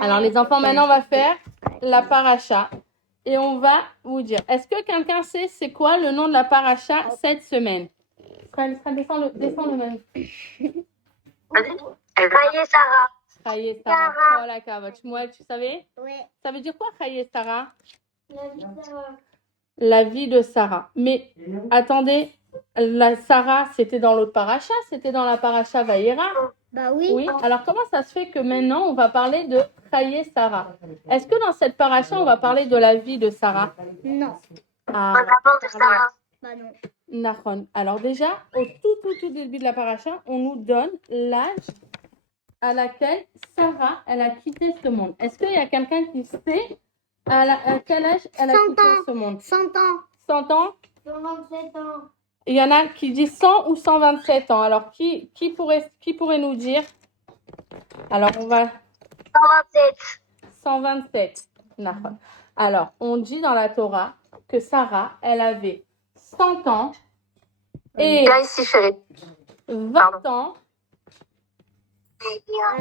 Alors, les enfants, maintenant, on va faire la paracha. Et on va vous dire, est-ce que quelqu'un sait c'est quoi le nom de la paracha cette semaine? Descends le même. Chaye Sarah. Chaye Sarah. Oh la cavote. Moi, tu savais? Oui. Ça veut dire quoi, Chaye Sarah? La vie de Sarah. La vie de Sarah. Mais attendez, la Sarah, c'était dans l'autre paracha? C'était dans la paracha Vayera? Bah oui. Oui. Alors, comment ça se fait que maintenant, on va parler de Chaye Sarah? Est-ce que dans cette paracha, on va parler de la vie de Sarah? Non. Ah, D'abord de Sarah. Bah non. Nahon. Alors déjà, au tout début de la paracha, on nous donne l'âge à laquelle Sarah, elle a quitté ce monde. Est-ce qu'il y a quelqu'un qui sait à quel âge elle a 100 quitté ans. ce monde? 100 ans. 100 ans? 127 ans. Il y en a qui disent 100 ou 127 ans. Alors, qui pourrait nous dire? Alors, on va... 127. 127. Nahon. Alors, on dit dans la Torah que Sarah, elle avait 100 ans et 20 ans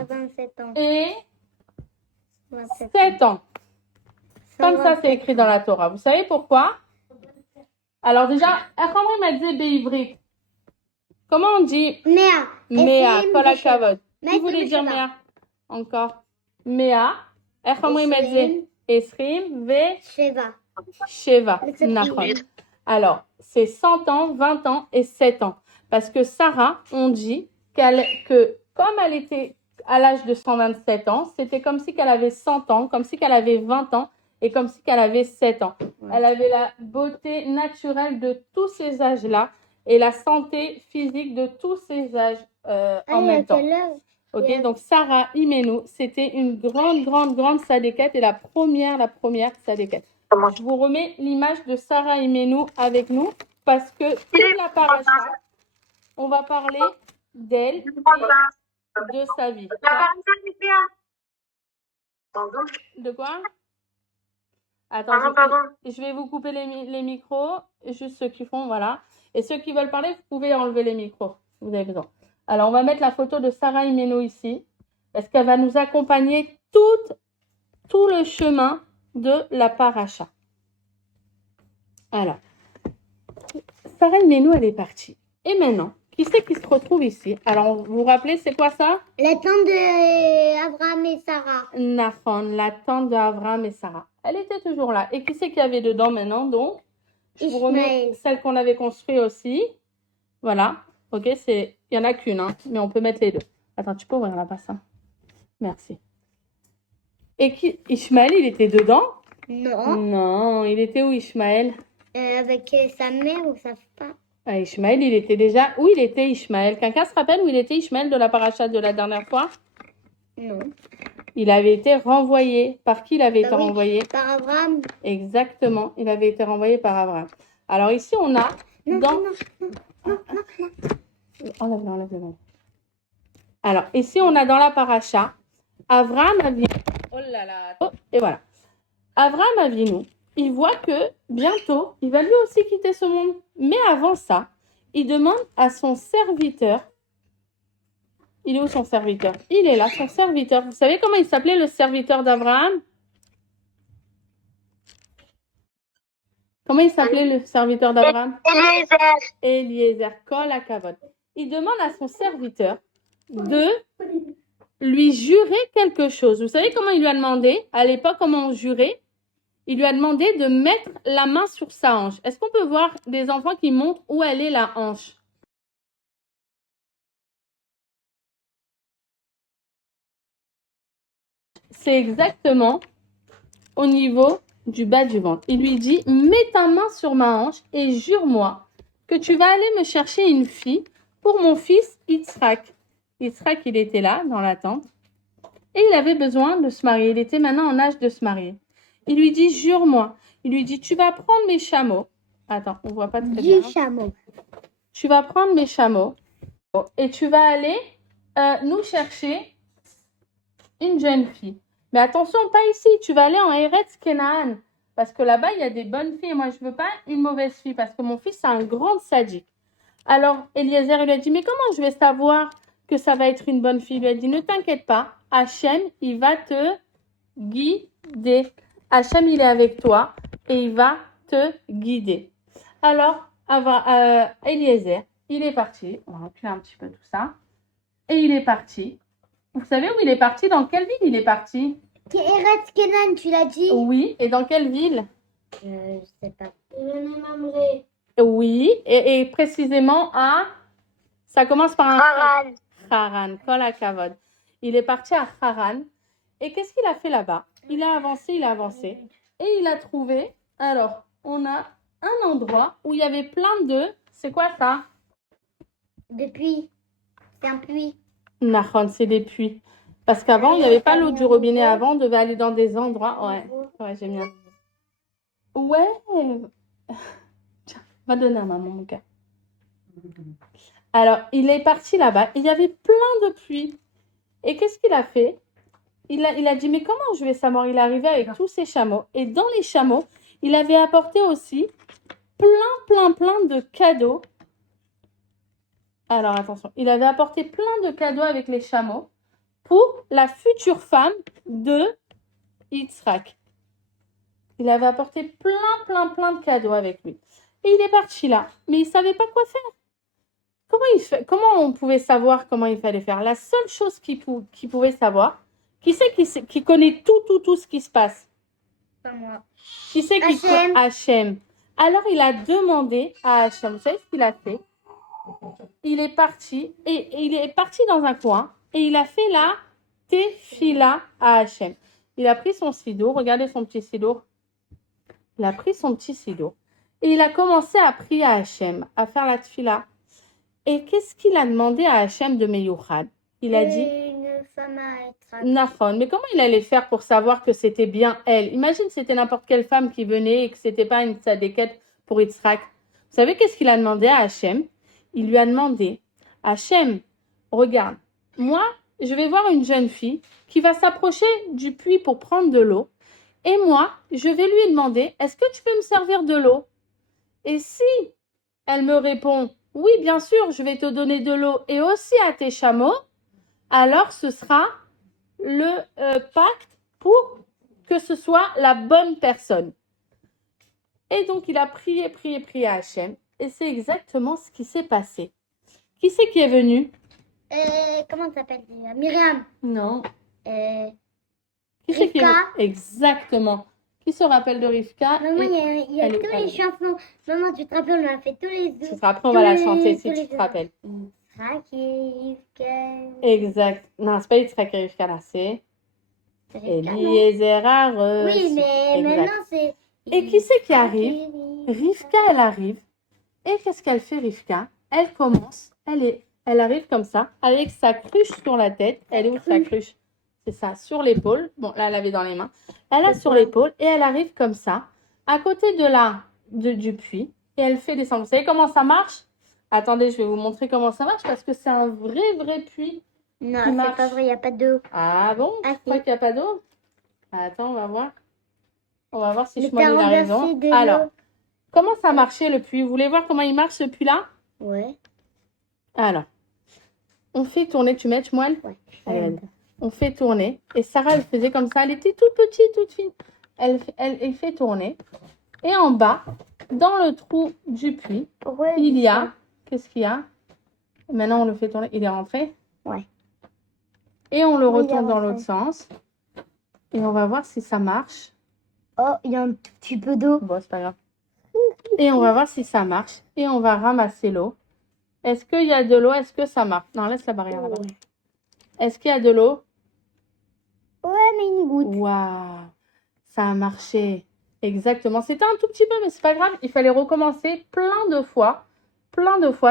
27 ans. et 27 7 ans. Comme ça, c'est écrit dans la Torah. Vous savez pourquoi? Alors déjà, comment m'a dit Béivri? Comment on dit Méa. Méa, Kol HaKavod. Qui Maître voulait dire Besheva. Méa? Encore. Méa. Comment m'a dit Esrim, Ve, Sheva. Sheva. C'est Nahon. plus. Alors, c'est 100 ans, 20 ans et 7 ans. Parce que Sarah, on dit que comme elle était à l'âge de 127 ans, c'était comme si qu'elle avait 100 ans, comme si qu'elle avait 20 ans et comme si qu'elle avait 7 ans. Elle avait la beauté naturelle de tous ces âges-là et la santé physique de tous ces âges en même temps. Ok, donc Sarah Imenu, c'était une grande sadéquette et la première sadéquette. Je vous remets l'image de Sarah Imenu avec nous parce que toute la paracha, on va parler d'elle et de sa vie. De quoi? Attends, je vais vous couper les micros, juste ceux qui font, voilà. Et ceux qui veulent parler, vous pouvez enlever les micros, si vous avez besoin. Alors, on va mettre la photo de Sarah Imenu ici, parce qu'elle va nous accompagner tout le chemin de la paracha. Alors, Sarah Imenu, elle est partie. Et maintenant, qui c'est qui se retrouve ici? Alors, vous vous rappelez, c'est quoi ça? La tante d'Abraham et Sarah. Nahon, la tante d'Abraham et Sarah. Elle était toujours là. Et qui c'est qu'il y avait dedans maintenant? Donc, je vous remets celle qu'on avait construite aussi. Voilà. Ok, il y en a qu'une, hein, mais on peut mettre les deux. Attends, tu peux ouvrir là-bas ça? Merci. Et Ishmaël, il était dedans? Non. Non, il était où Ishmaël? Avec sa mère ou sa femme. Ah, Ishmaël, il était déjà... Où il était Ishmaël? Quelqu'un se rappelle où il était Ishmaël de la paracha de la dernière fois? Non. Il avait été renvoyé. Par qui il avait été renvoyé? Par Abraham. Exactement, il avait été renvoyé par Abraham. Alors ici, on a... Enlève-le. Alors, ici, on a dans la paracha, Abraham Avinu. Oh là là. Oh, et voilà. Abraham Avinu, il voit que bientôt, il va lui aussi quitter ce monde. Mais avant ça, il demande à son serviteur. Il est où son serviteur? Il est là, son serviteur. Vous savez comment il s'appelait le serviteur d'Abraham? Comment il s'appelait le serviteur d'Abraham? Eliezer, Kol HaKavod. Il demande à son serviteur de lui jurer quelque chose. Vous savez comment il lui a demandé? À l'époque, comment on jurait? Il lui a demandé de mettre la main sur sa hanche. Est-ce qu'on peut voir des enfants qui montrent où elle est la hanche? C'est exactement au niveau du bas du ventre. Il lui dit, mets ta main sur ma hanche et jure-moi que tu vas aller me chercher une fille pour mon fils Yitzhak. Yitzhak, il était là, dans la tente, et il avait besoin de se marier. Il était maintenant en âge de se marier. Il lui dit, jure-moi. Il lui dit, tu vas prendre mes chameaux. Attends, on ne voit pas très bien. 10 chameaux. Tu vas prendre mes chameaux et tu vas aller nous chercher une jeune fille. Mais attention, pas ici. Tu vas aller en Eretz Kenaan. Parce que là-bas, il y a des bonnes filles. Moi, je ne veux pas une mauvaise fille parce que mon fils, c'est un grand sadique. Alors, Eliezer, il lui a dit, mais comment je vais savoir que ça va être une bonne fille? Il lui a dit, ne t'inquiète pas. Hachem, il va te guider. Hachem, il est avec toi et il va te guider. Alors, Eliezer, il est parti. On va reculer un petit peu tout ça. Et il est parti. Vous savez où il est parti? Dans quelle ville il est parti? Eretz Kenan, tu l'as dit? Oui, et dans quelle ville? Je sais pas. Oui, et précisément à... Ça commence par un... Haran. Haran, Kol HaKavod. Il est parti à Haran. Et qu'est-ce qu'il a fait là-bas? Il a avancé. Et il a trouvé... Alors, on a un endroit où il y avait plein de... C'est quoi ça? Des puits. C'est un puits. Nahon, c'est des puits. Parce qu'avant, il n'y avait pas l'eau du robinet avant, on devait aller dans des endroits. Ouais, j'aime bien. Ouais. Tiens, va donner à maman, mon gars. Alors, il est parti là-bas. Il y avait plein de puits. Et qu'est-ce qu'il a fait? Il a dit, mais comment je vais savoir? Il est arrivé avec tous ses chameaux. Et dans les chameaux, il avait apporté aussi plein de cadeaux. Alors, attention. Il avait apporté plein de cadeaux avec les chameaux pour la future femme de Yitzhak. Il avait apporté plein de cadeaux avec lui. Et il est parti là. Mais il ne savait pas quoi faire. Comment on pouvait savoir comment il fallait faire? La seule chose qu'il pouvait savoir, qui connaît tout ce qui se passe? Pas moi. Qui c'est qui Hachem. Hachem. Alors il a demandé à Hachem. Vous savez ce qu'il a fait? Il est parti dans un coin et il a fait la tefila à Hachem. Il a pris son sidour, regardez son petit sidour. Il a pris son petit sidour et il a commencé à prier à Hachem, à faire la tefila. Et qu'est-ce qu'il a demandé à Hachem de Meyouchad? Il a dit Une femme à être. Nahon. Mais comment il allait faire pour savoir que c'était bien elle? Imagine c'était n'importe quelle femme qui venait et que c'était pas une tzadékette pour Yitzhak. Vous savez qu'est-ce qu'il a demandé à Hachem? Il lui a demandé, Hachem, regarde, moi, je vais voir une jeune fille qui va s'approcher du puits pour prendre de l'eau. Et moi, je vais lui demander, est-ce que tu peux me servir de l'eau? Et si elle me répond, oui, bien sûr, je vais te donner de l'eau et aussi à tes chameaux, alors ce sera le pacte pour que ce soit la bonne personne. Et donc, il a prié à Hachem. Et c'est exactement ce qui s'est passé. Qui c'est qui est venu? Comment ça s'appelle déjà? Myriam. Non. Euh, Qui c'est qui est venu? Rivka. Exactement. Qui se rappelle de Rivka? Maman, il y a elle est tous où, les chansons. Maman, tu te rappelles, on a fait tous les deux. Ce sera après, on va la chanter si tous tu les te deux. rappelles. Rivka. Exact. Non, c'est pas Yitzhak et Rivka là, c'est Rivka, non? Eliezer a reçu. Oui, mais Exact. maintenant c'est. Et qui c'est qui arrive? Rivka, elle arrive. Et qu'est-ce qu'elle fait, Rivka? Elle commence, elle arrive comme ça, avec sa cruche sur la tête. Elle est où sa cruche? C'est ça, sur l'épaule. Bon, là, elle avait dans les mains. Elle a sur l'épaule et elle arrive comme ça, à côté du puits. Et elle fait descendre. Vous savez comment ça marche? Attendez, je vais vous montrer comment ça marche parce que c'est un vrai puits. Non, qui c'est marche. pas vrai, il n'y a pas d'eau. Ah bon? Ah, Tu crois si. qu'il n'y a pas d'eau? Attends, on va voir. On va voir si Mais Shmuel t'as il a renversé raison. de l'eau. Alors, comment ça marchait le puits? Vous voulez voir comment il marche ce puits-là? Ouais. Alors, on fait tourner, tu mets Shmuel? Ouais. Allez, on fait tourner. Et Sarah, elle faisait comme ça. Elle était toute petite, toute fine. Elle fait tourner. Et en bas, dans le trou du puits, Ouais, il y a... Qu'est-ce qu'il y a? Maintenant, on le fait tourner. Il est rentré? Ouais. Et on le Oui, il est retourne dans rentré. l'autre sens. Et on va voir si ça marche. Oh, il y a un petit peu d'eau. Bon, c'est pas grave. Et on va voir si ça marche. Et on va ramasser l'eau. Est-ce qu'il y a de l'eau? Est-ce que ça marche? Non, laisse la barrière là-bas. Est-ce qu'il y a de l'eau? Ouais, mais une goutte. Waouh! Ça a marché. Exactement. C'était un tout petit peu, mais c'est pas grave. Il fallait recommencer plein de fois,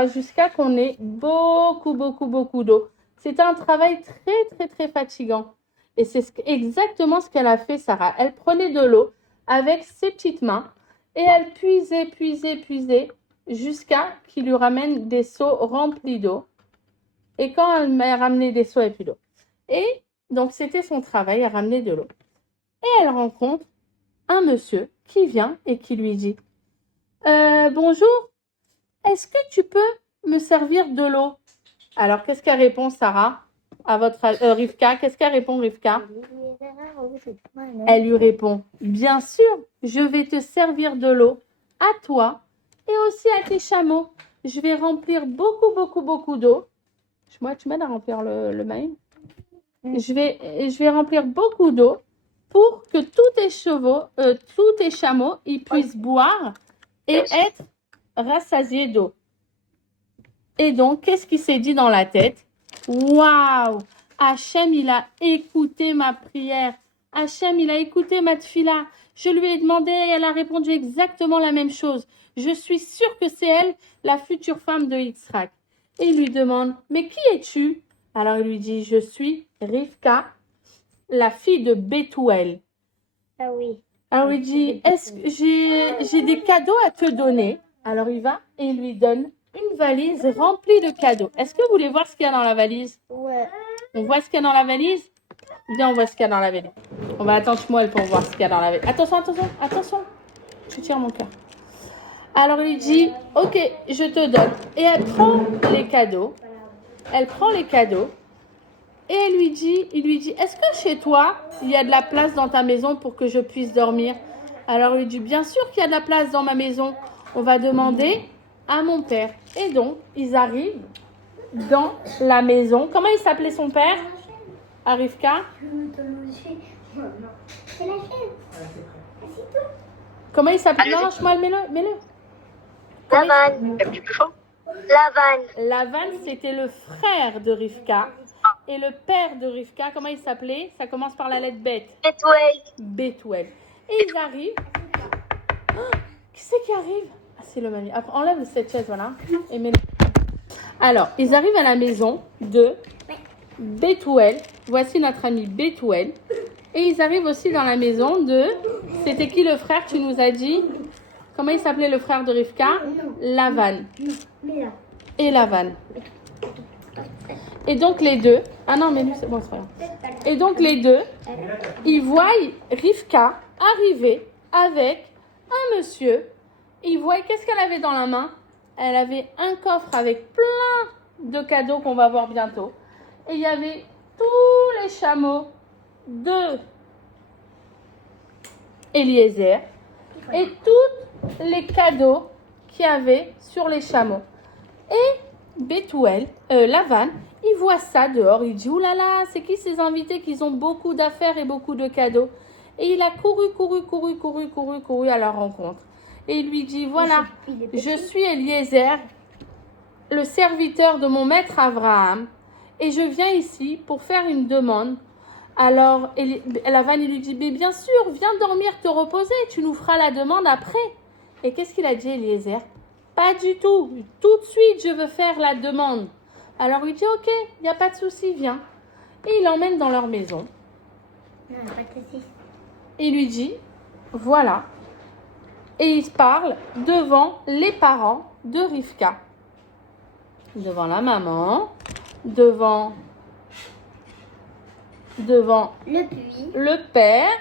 jusqu'à qu'on ait beaucoup d'eau. C'était un travail très fatigant. Et c'est exactement ce qu'elle a fait, Sarah. Elle prenait de l'eau avec ses petites mains et elle puisait jusqu'à qu'il lui ramène des seaux remplis d'eau. Et quand elle m'a ramené des seaux, il n'y avait plus d'eau. Et donc, c'était son travail à ramener de l'eau. Et elle rencontre un monsieur qui vient et qui lui dit bonjour, est-ce que tu peux me servir de l'eau? Alors, qu'est-ce qu'elle répond, Sarah? à votre Rivka? Qu'est-ce qu'elle répond, Rivka? Elle lui répond, bien sûr, je vais te servir de l'eau à toi et aussi à tes chameaux. Je vais remplir beaucoup d'eau. Moi, tu m'aides à remplir le maïs? Je vais remplir beaucoup d'eau pour que tous tes chameaux, ils puissent boire et être rassasiés d'eau. Et donc, qu'est-ce qui s'est dit dans la tête? Waouh! Hachem, il a écouté ma prière. Hachem, il a écouté ma tfila. Je lui ai demandé et elle a répondu exactement la même chose. Je suis sûre que c'est elle, la future femme de Yitzhak. Et il lui demande, mais qui es-tu? Alors il lui dit, je suis Rivka, la fille de Bethuel. Ah oui. Alors il dit, est-ce que j'ai des cadeaux à te donner? Alors il va et il lui donne une valise remplie de cadeaux. Est-ce que vous voulez voir ce qu'il y a dans la valise? Ouais. On voit ce qu'il y a dans la valise? Viens, on voit ce qu'il y a dans la valise. On va attendre Shmuel pour voir ce qu'il y a dans la valise. Attention. Je tire mon cœur. Alors il dit, ok, je te donne. Et elle prend les cadeaux. Et il lui dit, est-ce que chez toi, il y a de la place dans ta maison pour que je puisse dormir? Alors il lui dit, bien sûr qu'il y a de la place dans ma maison. On va demander à mon père. Et donc, ils arrivent dans la maison. Comment il s'appelait son père? Rivka? C'est la chaise. Comment il s'appelait? Non, Shmuel, mets-le. Lavan. Un petit peu fort. Lavan. Lavan, c'était le frère de Rivka. Et le père de Rivka, comment il s'appelait? Ça commence par la lettre bête. Bethuel. Et ils arrivent. Oh, qui c'est qui arrive? Ah, c'est le mari. Après, enlève cette chaise, voilà. Et mets-le. Alors, ils arrivent à la maison de Bethuel. Voici notre ami Bethuel. Et ils arrivent aussi dans la maison de... C'était qui le frère, tu nous as dit? Comment il s'appelait le frère de Rivka? Lavan. Et Lavan. Et donc les deux... Ah non, mais lui, c'est bon, c'est pas grave. Et donc les deux, ils voient Rivka arriver avec un monsieur. Ils voient qu'est-ce qu'elle avait dans la main? Elle avait un coffre avec plein de cadeaux qu'on va voir bientôt. Et il y avait tous les chameaux de Eliezer et tous les cadeaux qu'il y avait sur les chameaux. Et Bethuel, Lavan, il voit ça dehors. Il dit, oulala, c'est qui ces invités qui ont beaucoup d'affaires et beaucoup de cadeaux? Et il a couru à leur rencontre. Et il lui dit, voilà, je suis Eliezer, le serviteur de mon maître Abraham, et je viens ici pour faire une demande. Alors, Lavan, il lui dit, mais bien sûr, viens dormir, te reposer, tu nous feras la demande après. Et qu'est-ce qu'il a dit, Eliezer? Pas du tout, tout de suite, je veux faire la demande. Alors, il dit, ok, il n'y a pas de souci, viens. Et il l'emmène dans leur maison. Non, pas de souci. Et il lui dit, voilà. Et il parle devant les parents de Rivka. Devant la maman, devant le père.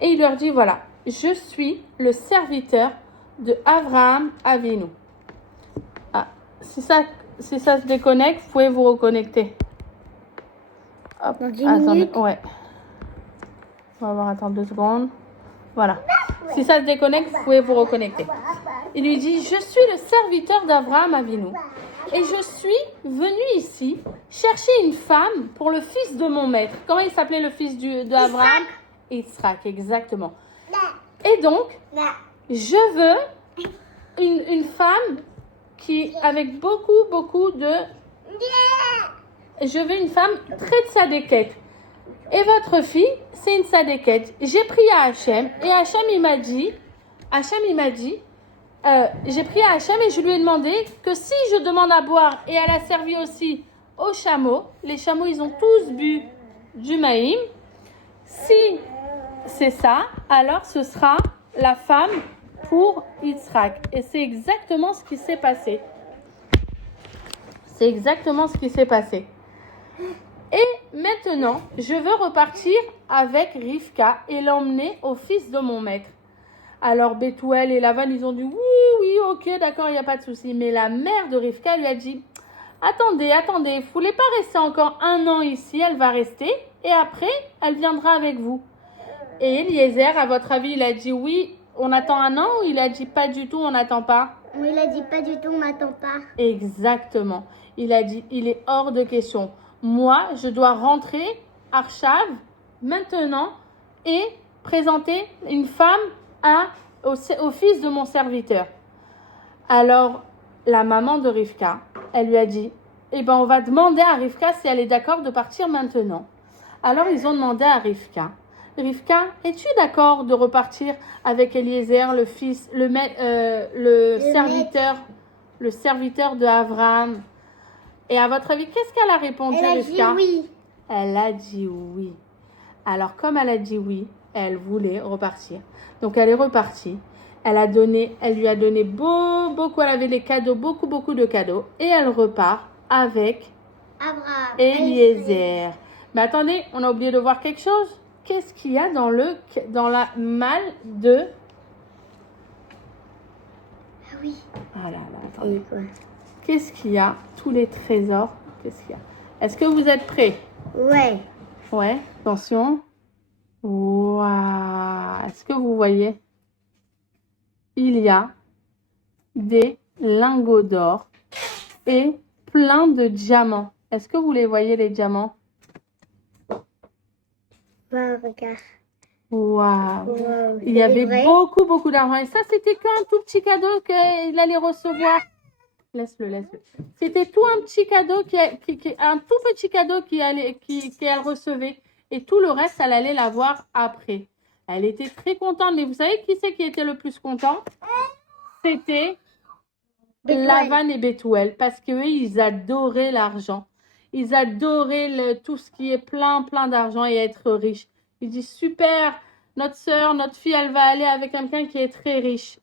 Et il leur dit, voilà, je suis le serviteur de Abraham Avinu. Ah, si ça se déconnecte, vous pouvez vous reconnecter. Hop, Dans 10 attendez, minutes. ouais. On va voir, attendre 2 secondes. Voilà. Si ça se déconnecte, vous pouvez vous reconnecter. Il lui dit, je suis le serviteur d'Abraham Avinu. Et je suis venu ici chercher une femme pour le fils de mon maître. Comment il s'appelait le fils d'Abraham? Yitzhak, exactement. Et donc, je veux une femme qui, avec beaucoup de... Je veux une femme très tzadékette. Et votre fille, c'est une tzadékette. J'ai prié à Hachem et Hachem, il m'a dit, j'ai prié à Hachem et je lui ai demandé que si je demande à boire, et elle a servi aussi aux chameaux, les chameaux, ils ont tous bu du maïm. Si c'est ça, alors ce sera la femme pour Yitzhak. Et c'est exactement ce qui s'est passé. Et maintenant, je veux repartir avec Rivka et l'emmener au fils de mon maître. Alors Bethuel et Lavan, ils ont dit oui, ok, d'accord, il n'y a pas de souci. Mais la mère de Rivka lui a dit, attendez, vous voulez pas rester encore 1 an ici, elle va rester et après, elle viendra avec vous. Et Eliezer, à votre avis, il a dit oui, on attend 1 an ou il a dit pas du tout, on n'attend pas? Oui, il a dit pas du tout, on m'attend pas. Exactement. Il a dit, il est hors de question. Moi, je dois rentrer Arshav maintenant et présenter une femme au fils de mon serviteur. Alors, la maman de Rivka, elle lui a dit, eh ben, on va demander à Rivka si elle est d'accord de partir maintenant. Alors, ils ont demandé à Rivka, Rivka, es-tu d'accord de repartir avec Eliezer, le fils, le serviteur de Abraham? Et à votre avis, qu'est-ce qu'elle a répondu, Elle a dit Rivka? oui. Elle a dit oui. Alors, comme elle a dit oui, elle voulait repartir. Donc, elle est repartie. Elle lui a donné beaucoup, elle avait les cadeaux, beaucoup de cadeaux. Et elle repart avec Abraham. Eliezer. Mais attendez, on a oublié de voir quelque chose. Qu'est-ce qu'il y a dans la malle de... Ah oui. Ah là là, attendez. Qu'est-ce qu'il y a? Tous les trésors. Qu'est-ce qu'il y a? Est-ce que vous êtes prêts? Ouais. Ouais, attention. Waouh! Est-ce que vous voyez? Il y a des lingots d'or et plein de diamants. Est-ce que vous les voyez, les diamants? Wow, regarde. Waouh! Wow. Il y avait beaucoup d'argent. Et ça, c'était qu'un tout petit cadeau qu'il allait recevoir. Laisse-le. C'était tout un petit cadeau, un tout petit cadeau qu'elle recevait. Et tout le reste, elle allait l'avoir après. Elle était très contente. Mais vous savez qui c'est qui était le plus content? C'était Lavan et Bethuel. Parce qu'eux, ils adoraient l'argent. Ils adoraient tout ce qui est plein d'argent et être riche. Ils disent, super, notre sœur, notre fille, elle va aller avec quelqu'un qui est très riche.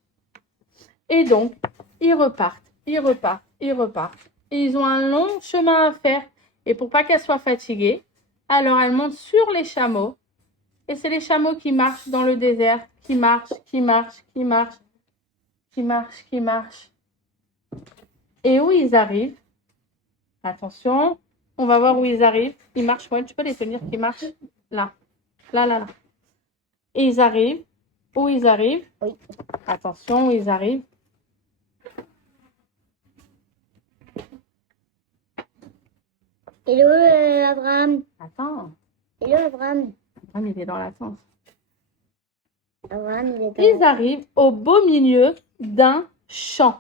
Et donc, ils repartent. Et ils ont un long chemin à faire. Et pour pas qu'elle soit fatiguée, alors elle monte sur les chameaux. Et c'est les chameaux qui marchent dans le désert, qui marchent. Et où ils arrivent? Attention, on va voir où ils arrivent. Ils marchent, ouais, tu peux les tenir qui marchent? Là. Et ils arrivent. Où ils arrivent? Oui. Attention, où ils arrivent. Hello, Abraham. Attends. Hello, Abraham. Abraham, il est dans l'attente. Abraham, il est dans Ils arrivent au beau milieu d'un champ.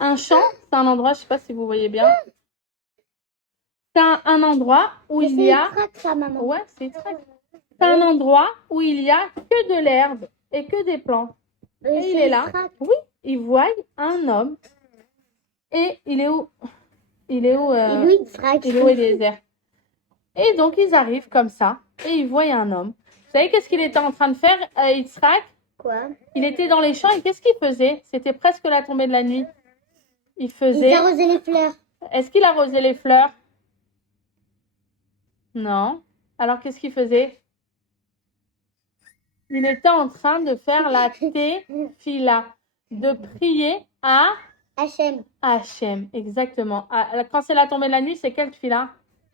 Un champ, c'est un endroit, je ne sais pas si vous voyez bien. C'est un endroit où il y a... ça, maman. Ouais, c'est très... C'est un endroit où il y a que de l'herbe et que des plantes. Et il est là. Oui, il voit un homme. Et il est où? Il est où Eliezer? Et donc, ils arrivent comme ça. Et ils voient un homme. Vous savez qu'est-ce qu'il était en train de faire, Yitzhak? Quoi? Il était dans les champs et qu'est-ce qu'il faisait? C'était presque la tombée de la nuit. Il arrosait les fleurs. Est-ce qu'il arrosait les fleurs? Non. Alors, qu'est-ce qu'il faisait? Il était en train de faire la tefila, de prier à Hachem, exactement. Quand c'est la tombée de la nuit, c'est quelle tefila?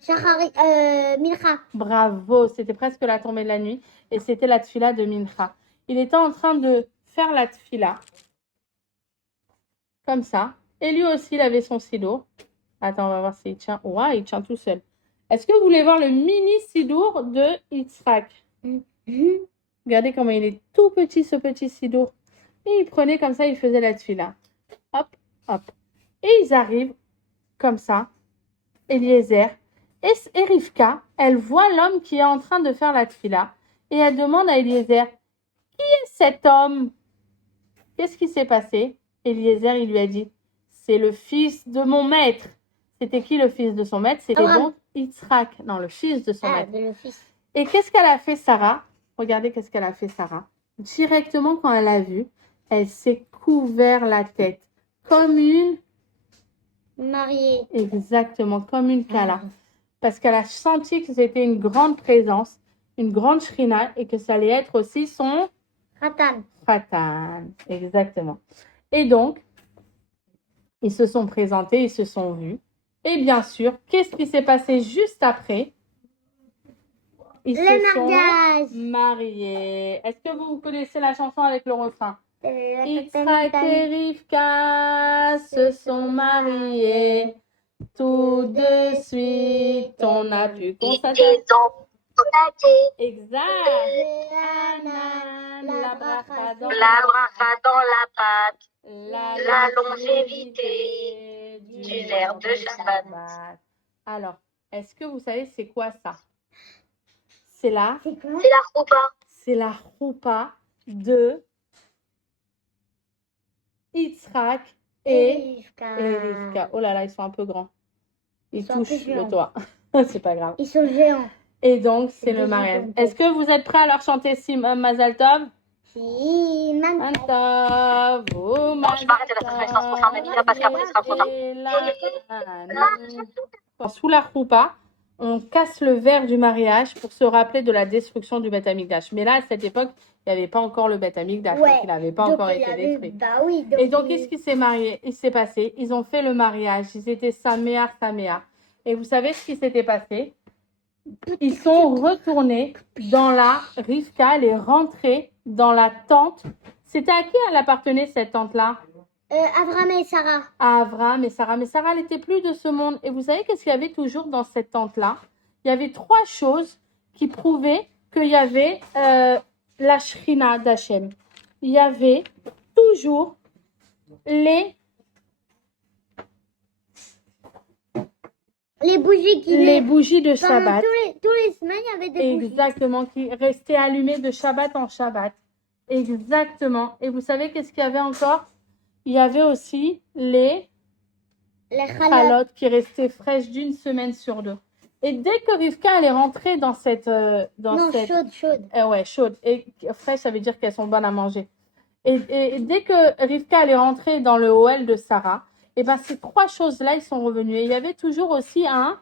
Mincha. Bravo, c'était presque la tombée de la nuit et c'était la tefila de Mincha. Il était en train de faire la tefila, comme ça. Et lui aussi, il avait son sidour. Attends, on va voir s'il tient. Ouais, il tient tout seul. Est-ce que vous voulez voir le mini sidour de Yitzhak? Regardez comment il est tout petit, ce petit sidour. Et il prenait comme ça, il faisait la tefila. Hop. Et ils arrivent comme ça, Eliezer. Et Rivka, elle voit l'homme qui est en train de faire la tefila. Et elle demande à Eliezer, qui est cet homme? Qu'est-ce qui s'est passé? Eliezer, il lui a dit, c'est le fils de mon maître. C'était qui le fils de son maître? C'était donc Yitzhak. Non, le fils de son maître. Le fils. Et qu'est-ce qu'elle a fait, Sarah? Regardez qu'est-ce qu'elle a fait, Sarah. Directement, quand elle a vu, elle s'est couvert la tête. Comme une... mariée. Exactement, comme une kala. Parce qu'elle a senti que c'était une grande présence, une grande shrina, et que ça allait être aussi son... Khatan. Khatan. Exactement. Et donc, Ils se sont présentés, ils se sont vus. Et bien sûr, qu'est-ce qui s'est passé juste après? Ils Le se sont mariage. mariés. Est-ce que vous connaissez la chanson avec le refrain? La Yitzhak et Rivka se sont mariés. Tout de suite, on a pu constater. Ils ont constaté Exact. Anan, La bracha dans la bracha dans la pâte, la la longévité du verbe de Shabbat. Alors, est-ce que vous savez c'est quoi ça? C'est la C'est quoi? C'est la choupa. C'est la choupa de Yitzhak et Rivka. Oh là là, ils sont un peu grands. Ils sont un peu touchent le géants. toit. C'est pas grave. Ils sont géants. Et donc, c'est C'est le des mariage. gigantesques. Est-ce que vous êtes prêts à leur chanter Mazal Tov? Si, Mazal Tov, oh, Non, je m'arrête à la semaine prochaine, Amina, parce qu'après, ce sera trop tard. Sous la choupa, on casse le verre du mariage pour se rappeler de la destruction du Beth Amikdash. Mais là, à cette époque, il n'y avait pas encore le Beth Amikdash. Ouais. Donc, il n'avait pas Donc, encore il été avait- détruit. Bah oui. Et donc, qu'est-ce qui s'est passé? Ils ont fait le mariage. Ils étaient Saméa. Et vous savez ce qui s'était passé? Ils sont retournés dans la Rivka, elle est rentrée dans la tente. C'était à qui elle appartenait cette tente-là? Abraham et Sarah. À Abraham et Sarah. Mais Sarah, elle n'était plus de ce monde. Et vous savez qu'est-ce qu'il y avait toujours dans cette tente-là? Il y avait 3 choses qui prouvaient qu'il y avait la Shrina d'Hachem. Il y avait toujours les bougies de Shabbat. Tous les semaines, il y avait des bougies. Exactement, qui restaient allumées de Shabbat en Shabbat. Exactement. Et vous savez qu'est-ce qu'il y avait encore? Il y avait aussi les chalotes qui restaient fraîches d'1 semaine sur 2. Et dès que Rivka elle est rentrée dans cette Chaude. ouais, chaude. Et fraîche, ça veut dire qu'elles sont bonnes à manger. Et dès que Rivka elle est rentrée dans le Ohel de Sarah, et ben ces 3 choses-là, ils sont revenus. Et il y avait toujours aussi un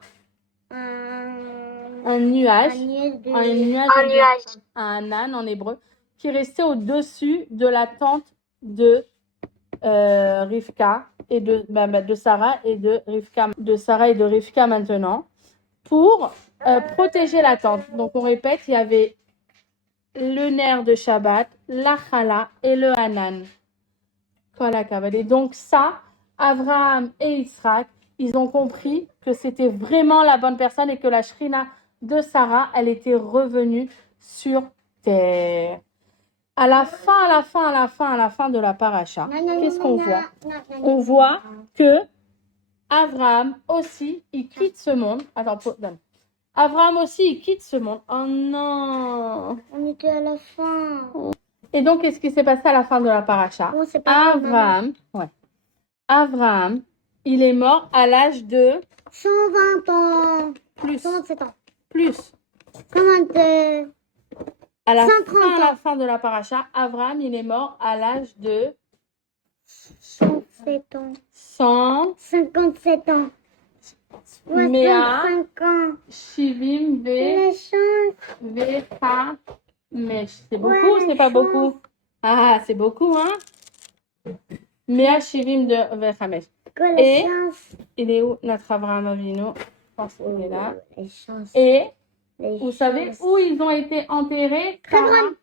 nuage, un âne en hébreu, qui restait au-dessus de la tente de Rivka et de Sarah et de Rivka maintenant pour protéger la tente. Donc on répète, il y avait le nerf de Shabbat, la chala et le hanan. Et donc ça, Abraham et Yitzhak, ils ont compris que c'était vraiment la bonne personne et que la Shrina de Sarah, elle était revenue sur terre. À la fin de la paracha, qu'est-ce qu'on voit? On voit que Abraham aussi, il quitte ce monde. Attends, donne. Abraham aussi, il quitte ce monde. Oh non! On était à la fin. Et donc, qu'est-ce qui s'est passé à la fin de la paracha? Bon, c'est pas grave, Abraham, il est mort à l'âge de 120 ans. plus. 127 ans. Plus. Comment À la 130 fin de la paracha, Abraham, il est mort à l'âge de 107 ans. 57 ans. 65 ans. Shivim La chance. Vechamesh. C'est beaucoup Ouais, ou c'est pas chance. beaucoup? Ah, c'est beaucoup, hein? Mea Shivim de Vechamesh. Quoi, la Et chance? il est où notre Abraham Avinu? Je pense qu'il est là. Les chances. Et Les vous savez chances. où ils ont été enterrés? Hebron.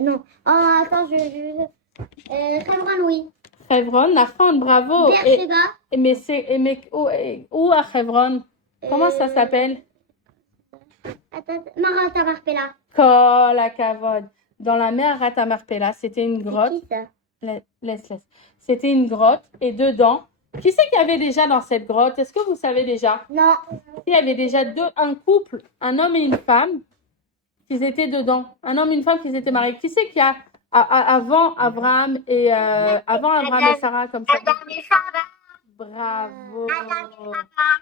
Non. Oh, attends, Hebron, oui. Hebron, Nahon, bravo. Beersheba. Mais où à Hebron? Comment ça s'appelle? Attends, Marat Marpella. Kol Hakavod. Dans la mer Ratamarpella, c'était une grotte. C'est qui ça? Laisse. C'était une grotte et dedans, qui c'est qu'il y avait déjà dans cette grotte? Est-ce que vous savez déjà? Non. Il y avait déjà un couple, un homme et une femme, qui étaient dedans. Un homme et une femme qui étaient mariés. Qui c'est qu'il y a avant Abraham et Sarah comme ça? Adam et Sarah. Bravo.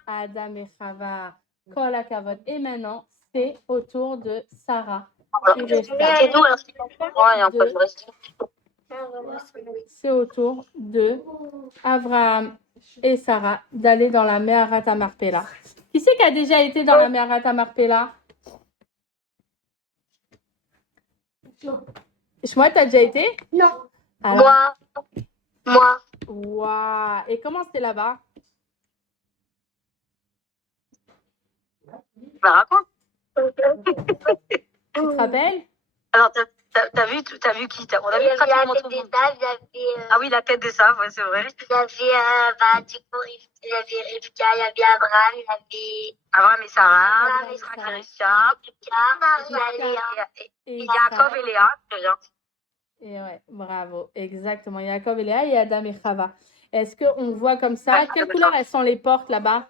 Adam et Chava. Kol Hakavod. Et maintenant, c'est au tour de Sarah. C'est nous, alors c'est moi, et un peu de reste. C'est au tour de Abraham et Sarah d'aller dans la mer Ratamarpella. Qui c'est qui a déjà été dans la mer Ratamarpella? Shmuel, t'as déjà été? Non. Alors, Moi. Waouh! Et comment c'était là-bas? Bah, raconte. Tu te rappelles? Alors, t'as vu qui? On a Il vu y avait pratiquement la tout tête le des monde. sables, il y avait, Ah oui, la tête des sables, ouais, c'est vrai. du coup, il y avait Rivka, il y avait Abraham, il y avait Abraham et Sarah, Abraham et Isaac Sarah. et Rivka, Rivka, il y a Léa. Et Jacob et Léa, très bien. Et ouais, bravo, exactement. Jacob et Léa et Adam et Chava. Est-ce qu'on voit comme ça? Quelle couleur elles sont les portes là-bas?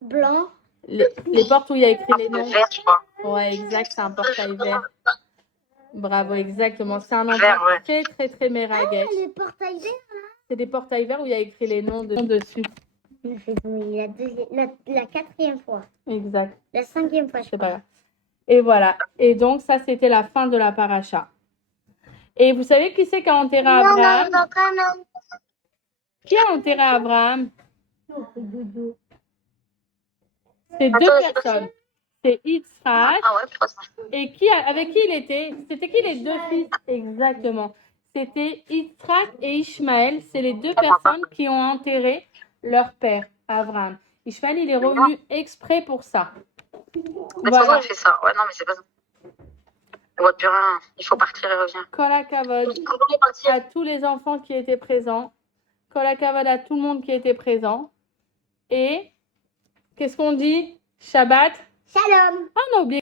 Blanc. Les portes où il y a écrit les noms? Vert, je crois. Ouais, exact, c'est un portail vert. Bravo, exactement. C'est un Vert, endroit ouais. très, très, très Meraguesh. Les portails verts. C'est des portails verts où il y a écrit les noms dessus. La quatrième fois. Exact, La cinquième fois, je c'est pas crois. grave. Et voilà. Et donc, ça, c'était la fin de la paracha. Et vous savez qui c'est qui a enterré Abraham? Qui a enterré Abraham? C'est deux personnes. C'est Yitzhak Ah ouais, pourquoi ça? et avec qui il était? C'était qui les deux fils? Exactement. C'était Yitzhak et Ishmaël. C'est les deux personnes qui ont enterré leur père, Abraham. Ishmaël, il est revenu exprès pour ça. Mais voilà. On a fait ça. Ouais, non, mais c'est pas ça. On voit plus rien. Il faut partir et revenir. Kol hakavod à tous les enfants qui étaient présents. Kol hakavod à tout le monde qui était présent. Et qu'est-ce qu'on dit? Shabbat. Shalom. Ah, on a oublié.